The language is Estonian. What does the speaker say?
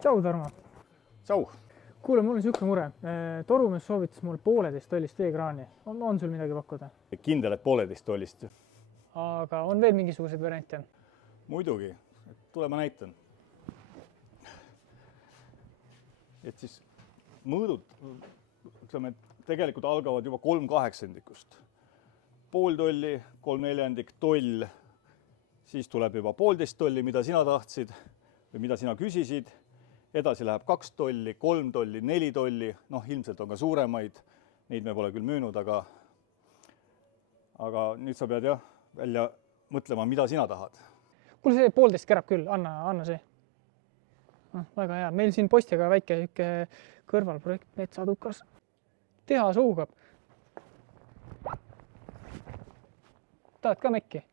Tšau, Tarmo. Tšau. Kuule, mul on siuke mure. Torumees soovitas mul 1,5 tollist veekraani. On sul midagi pakkuda? Kindel, et 1,5 tollist. Aga on veel mingisuguseid variante? Muidugi. Tule ma näitan. Et siis mõõdud, ütleme, tegelikult algavad juba 3/8. Pool tolli, 3/4, toll. Siis tuleb juba 1,5 tolli, mida sina tahtsid või mida sina küsisid. Edasi läheb 2 tolli, 3 tolli, 4 tolli. Noh, ilmselt on ka suuremaid. Neid me pole küll müünud, aga nüüd sa pead välja mõtlema, mida sina tahad. Kuule, see 1,5 kerab küll. Anna see. Väga hea. Meil siin postiga väike kõrvalprojekt Metsatukas. Tehas huugab. Tahad ka mekki?